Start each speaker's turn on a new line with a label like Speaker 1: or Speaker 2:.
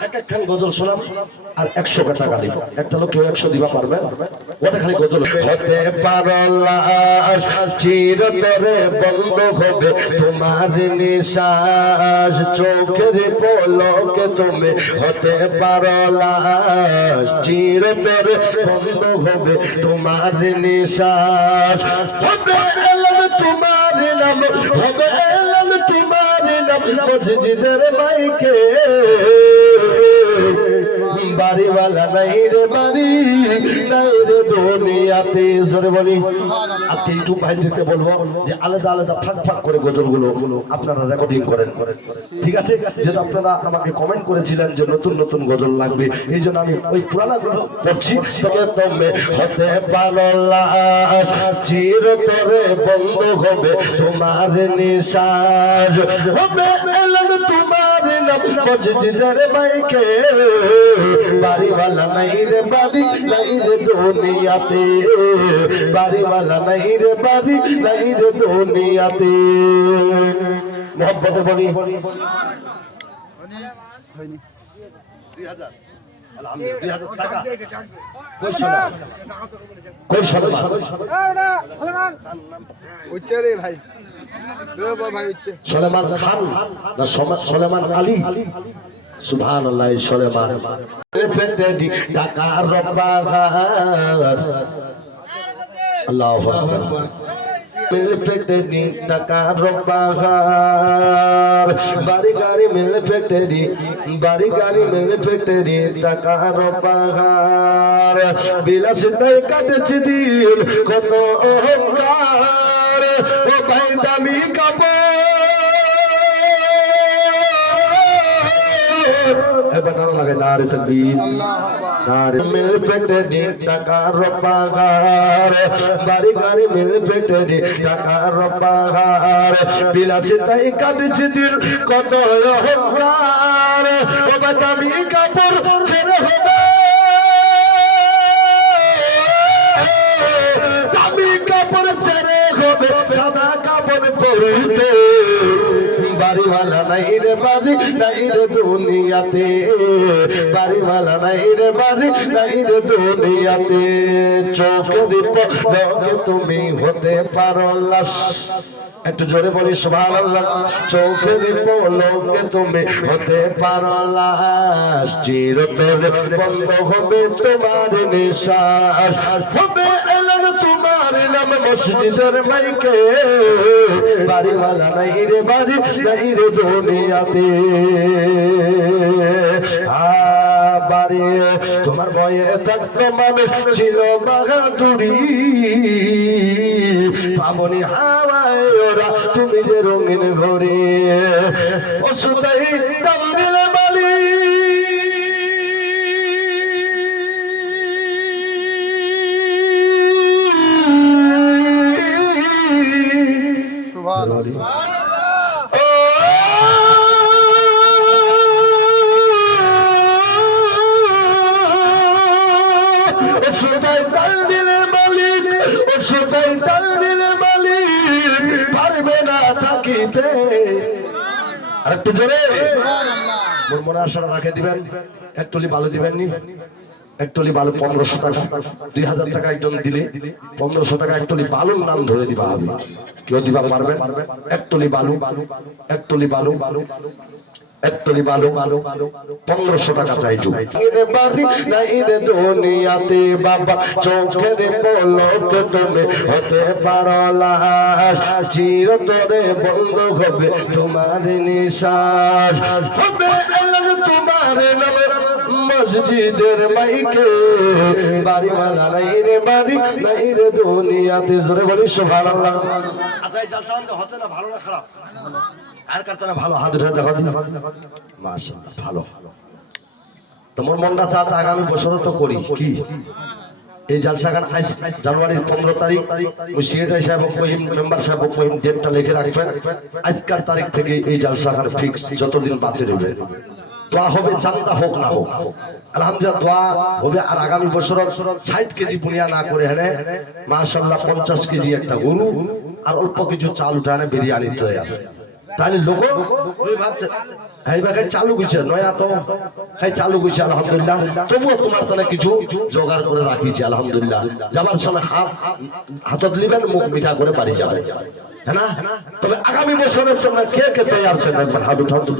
Speaker 1: হতে তোমার চোখের তুমি হতে বন্ধ হবে। তোমার নিশ্বাস তোমার নাম হবে তোমার নাম মসজিদের মাইকে বাড়িওয়ালা নাই রে বাড়ি, নাই রে দুনিয়াতে। জোরে বলি, আজকে ইউটিউব ভাইদেরকে বলব যে আলাদা আলাদা ফাঁক ফাঁক করে গজলগুলো আপনারা রেকর্ডিং করেন। ঠিক আছে? যেহেতু আপনারা আমাকে কমেন্ট করেছিলেন যে নতুন নতুন গজল লাগবে, এই জন্য আমি ওই পুরানা গুলো পড়ছি। তোকে তুমি হতে পারলাস চিরতরে বন্ধ হবে তোমার নিশ্বাস হবে এলাম তোমার মসজিদের মাইকে বাড়িওয়ালা নাই রে বাড়ি নাই রে দুনিয়াতে। বাড়িওয়ালা নাই রে বাড়ি নাই রে দুনিয়াতে। মোহব্বতে বলি আলহামদুলিল্লাহ, দুই হাজার। সলেমান। খান না সলেমান আলী? সুবহান আল্লাহ সলেমান। টাকা রব্বাগার আল্লাহু আকবার। মিল পেটে দি টাকা রব্বাগার বাড়ি গাড়ি মিল পেটে দি বাড়ি গাড়ি মিল পেটে দি টাকা রব্বাগার বিলাসিতায় কাটেছে দিন, কত অহংকার, ও ভাই দামি কাপড়। এবার লাগে নারে তকবীর। নারে মিল পেটে দি টাকা রপাগার বাড়ি গাড়ি মিল পেটে দি টাকা রপাগার বিলাসিতাই কাটেছে দিন কত অহংকার। ও ভাই কাপড় ছেড়ে হবে। দামি কাপড় ছেড়ে হবে, সাদা কাপড় পরিতে। বাড়িওয়ালা নাই রে বাড়ি, নাই রে দুনিয়াতে। বাড়িওয়ালা নাই রে বাড়ি, নাই রে দুনিয়াতে। চোখে দীপ লোকে তুমি হতে পারো লাশ। একটু জোরে বলি, সুবহানাল্লাহ। চোখে দীপ লোকে তুমি হতে পারো লাশ। চিরতরে বন্ধ হবে তোমার নিশ্বাস। হবে এলান তোমার নাম মসজিদের মাইকে। বাড়িওয়ালা নাই রে বাড়ি নাই দুনিয়াতে। বারে তোমার ভয়ে থাকতো মানুষ ছিল বাগাদুরি পাবনি হাওয়ায় ওরা তুমি যে রঙিন ঘরে। অসুতাই দাম দিলে ও সবাই দিলে মালিক পারবে না থাকিতে। আর একটু জোরে মনে আশাটা রাখে দিবেন। এক টলি বালু দিবেন নি এক টলি বালু পনেরোশো টাকা। দুই হাজার টাকা একজন দিলে পনেরোশো টাকা এক টলি বালুর নাম ধরে দিবা হবে। কেউ দিবা পারবেন এক টলি বালু এক টলি বালু। এক টলি বালু পনেরোশো টাকা চাইছো দুনিয়াতে, বাবা, চোখের পলক তুমি হতে বন্ধ হবে তোমার নিশ্বাস। হবে তোমার নামে মসজিদের মাইকে। বাড়িওয়ালা নাই রে বাড়ি নাই রে দুনিয়াতে জোরে বলি সুবহানাল্লাহ। আচ্ছা এই জালসা হচ্ছে না? ভালো না খারাপ? আর কারতে না ভালো? হাত উঠে দেখো। মাশাআল্লাহ, ভালো। তোমার মনটা চাচা আগামী বছরও তো করি। কি? এই জালসা গান আজ জানুয়ারির পনেরো তারিখ। ওই সিএটাই সাহেব মহিম মেম্বার সাহেব মহিম ডেটটা লিখে রাখবেন। আজকার তারিখ থেকে এই জালসা গান ফিক্স যতদিন বাঁচে নেবে দোয়া হবে চান্দা হোক না হোক। আলহামদুলিল্লাহ, দোয়া হবে। আর আগামী বছর ষাট কেজি বুনিয়া না করে হেনে মাশাল্লাহ পঞ্চাশ কেজি একটা গরু আর অল্প কিছু চাল উঠে এনে বিরিয়ানি হবে। তাহলে লোক খাই চালু গেছে নয়া তো চালু গেছে আলহামদুলিল্লাহ। তবুও তোমার তাহলে কিছু জোগাড় করে রাখিছি, আলহামদুলিল্লাহ। যাবার সময় হাত, হাতত লিবেন, মুখ মিঠা করে বাড়ি যাবে। হ্যাঁ তবে আগামী বছরের তোমরা কে কে তৈরি একবার হাত উঠান তো